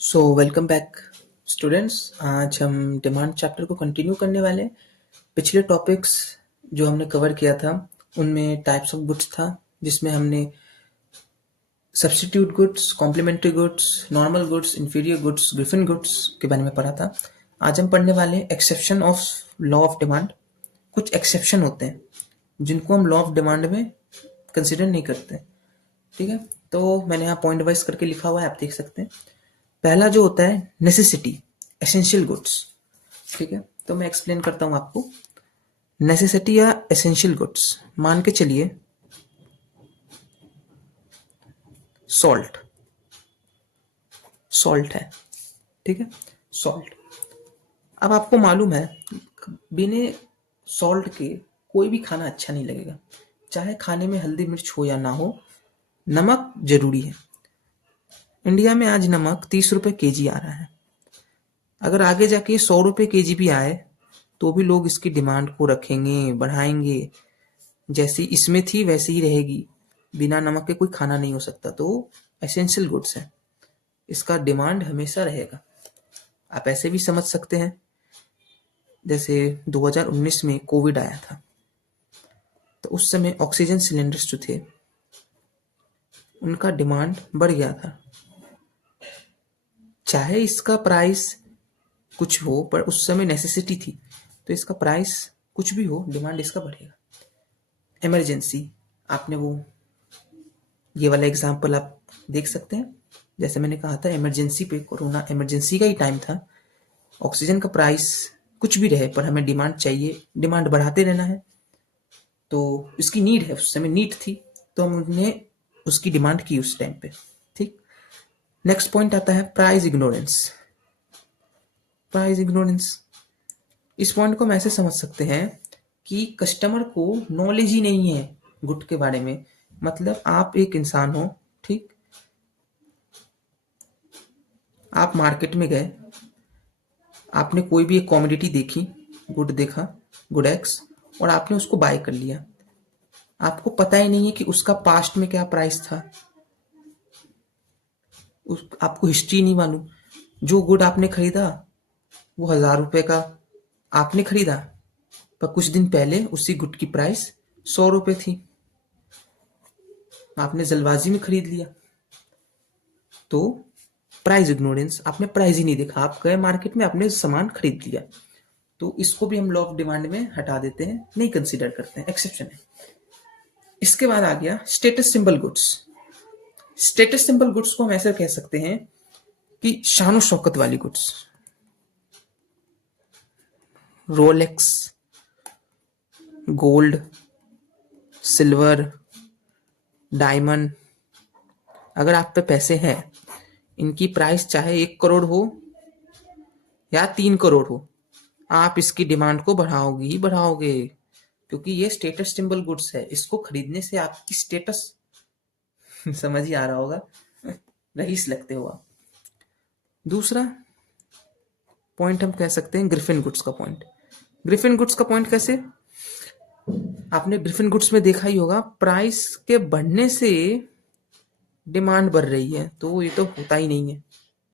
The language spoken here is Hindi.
So welcome back students. आज हम डिमांड चैप्टर को कंटिन्यू करने वाले हैं। पिछले टॉपिक्स जो हमने कवर किया था उनमें टाइप्स ऑफ गुड्स था, जिसमें हमने substitute goods, complementary goods, normal goods, inferior goods, Giffen goods के बारे में पढ़ा था। आज हम पढ़ने वाले हैं exception of law of demand. कुछ एक्सेप्शन होते हैं जिनको हम लॉ ऑफ डिमांड में कंसिडर नहीं करते। ठीक है, तो मैंने यहाँ पॉइंट वाइज करके लिखा हुआ है, आप देख सकते हैं। पहला जो होता है नेसेसिटी, एसेंशियल गुड्स। ठीक है, तो मैं एक्सप्लेन करता हूं आपको। नेसेसिटी या एसेंशियल गुड्स, मान के चलिए सॉल्ट, सॉल्ट है। ठीक है, सॉल्ट। अब आपको मालूम है बिना सॉल्ट के कोई भी खाना अच्छा नहीं लगेगा, चाहे खाने में हल्दी मिर्च हो या ना हो, नमक जरूरी है। इंडिया में आज नमक 30 रुपए केजी आ रहा है। अगर आगे जाके 100 रुपए केजी भी आए तो भी लोग इसकी डिमांड को रखेंगे, बढ़ाएंगे। जैसी इसमें थी वैसी ही रहेगी। बिना नमक के कोई खाना नहीं हो सकता। तो एसेंशियल गुड्स है, इसका डिमांड हमेशा रहेगा। आप ऐसे भी समझ सकते हैं, जैसे 2019 में कोविड आया था, तो उस समय ऑक्सीजन सिलेंडर्स जो थे उनका डिमांड बढ़ गया था। चाहे इसका प्राइस कुछ हो, पर उस समय नेसेसिटी थी, तो इसका प्राइस कुछ भी हो, डिमांड इसका बढ़ेगा। इमरजेंसी, आपने वो ये वाला एग्जांपल आप देख सकते हैं। जैसे मैंने कहा था इमरजेंसी पे, कोरोना इमरजेंसी का ही टाइम था। ऑक्सीजन का प्राइस कुछ भी रहे पर हमें डिमांड चाहिए, डिमांड बढ़ाते रहना है। तो इसकी नीड है, उस समय नीड थी, तो हमने उसकी डिमांड की उस टाइम पे। ठीक, नेक्स्ट पॉइंट आता है प्राइस इग्नोरेंस। प्राइस इग्नोरेंस, इस पॉइंट को हम ऐसे समझ सकते हैं कि कस्टमर को नॉलेज ही नहीं है गुड के बारे में। मतलब आप एक इंसान हो, ठीक, आप मार्केट में गए, आपने कोई भी एक कॉमोडिटी देखी, गुड देखा, गुड एक्स, और आपने उसको बाय कर लिया। आपको पता ही नहीं है कि उसका पास्ट में क्या प्राइस था, आपको हिस्ट्री नहीं मालूम। जो गुड आपने खरीदा वो 1000 रुपए का आपने खरीदा, पर कुछ दिन पहले उसी गुड की प्राइस 100 रुपए थी। आपने जल्दबाजी में खरीद लिया। तो प्राइस इग्नोरेंस, आपने प्राइस ही नहीं देखा, आप गए मार्केट में, आपने सामान खरीद लिया। तो इसको भी हम लॉ ऑफ डिमांड में हटा देते हैं, नहीं कंसीडर करते हैं, एक्सेप्शन है। इसके बाद आ गया status symbol goods. Status symbol goods को हम ऐसे कह सकते हैं कि शान शौकत वाली goods. Rolex, gold, silver, diamond, अगर आप पे पैसे हैं, इनकी प्राइस चाहे 1 करोड़ हो या 3 करोड़ हो, आप इसकी डिमांड को बढ़ाओगे ही बढ़ाओगे, क्योंकि ये स्टेटस सिंबल गुड्स है। इसको खरीदने से आपकी स्टेटस समझ ही आ रहा होगा, रईस लगते हो आप। दूसरा पॉइंट हम कह सकते हैं ग्रिफिन गुड्स का पॉइंट। ग्रिफिन गुड्स का पॉइंट कैसे, आपने ग्रिफिन गुड्स में देखा ही होगा, प्राइस के बढ़ने से डिमांड बढ़ रही है, तो ये तो होता ही नहीं है।